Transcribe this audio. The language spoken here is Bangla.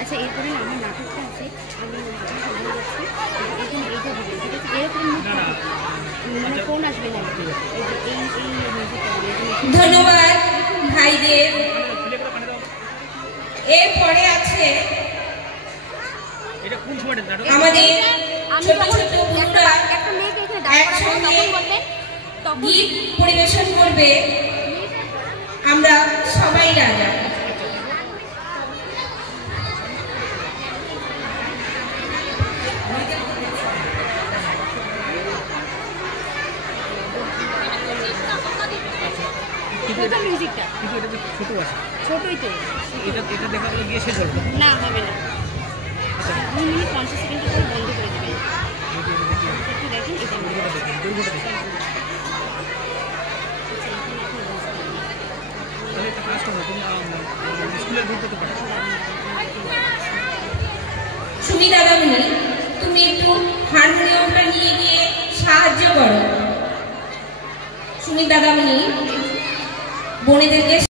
আচ্ছা এরপরে আমার নাটকটা আছে আমি ফোন আসবে না। ধন্যবাদ ভাইদের। এরপরে আছে আমাদের ছোট ছোট বন্ধুরা একসঙ্গে গীত পরিবেশন করবে। আমরা সবাই রাজা। মিউজিকটা কিন্তু এটা ছোট আছে, ছোটই তো, এটা দেখা গেলে গিয়ে শেষ হবে না, হবে না। আচ্ছা 2 মিনিট 50 সেকেন্ড করে বন্ধ করে দিবেন। একটু দেখেন, এটা তাহলে একটা কাজ করো, তুমি স্কুলের গ্রুপে তো পাঠাও। সুমি দাদামণি, তুমি একটু হারমোনিয়ামটা নিয়ে গিয়ে সাহায্য করো। সুমি দাদামণি বোনেদেরকে